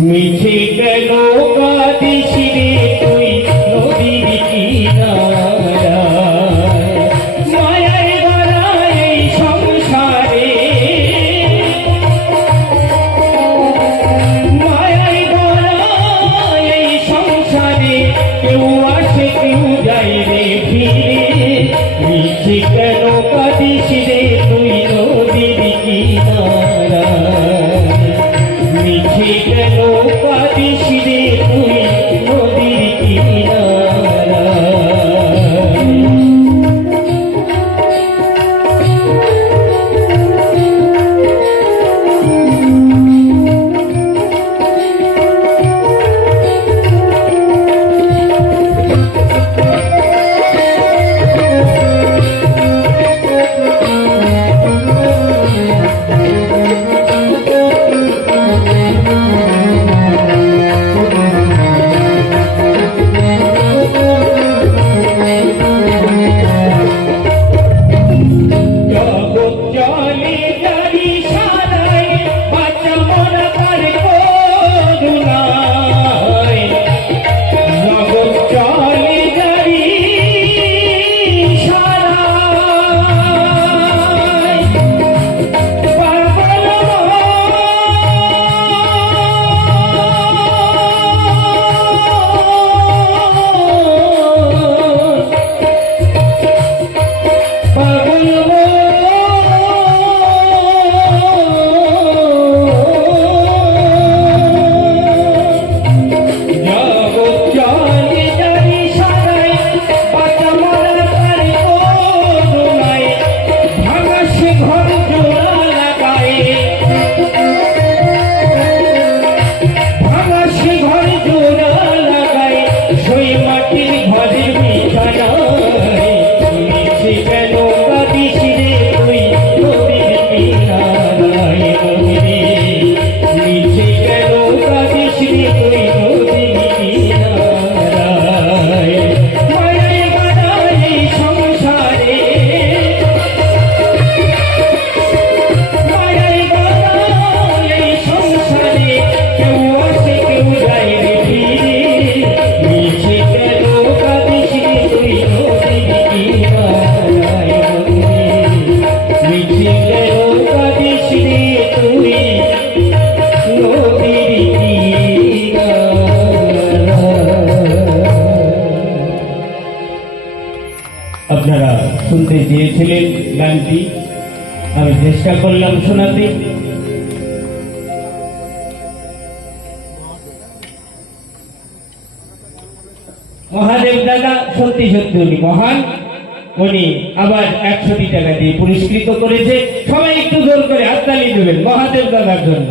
মিঠে গেল কাঁদিস রে তুই নদীর কিনা আপনারা শুনতে চেয়েছিলেন গানটি। আমি চেষ্টা করলাম শোনাতে। মহাদেব দাদা সত্যি সত্যি উনি মহান। উনি আবার একশোটি টাকা দিয়ে পুরস্কৃত করেছে। সবাই একটু জোর করে হাততালি দেবেন মহাদেব দাদার জন্য।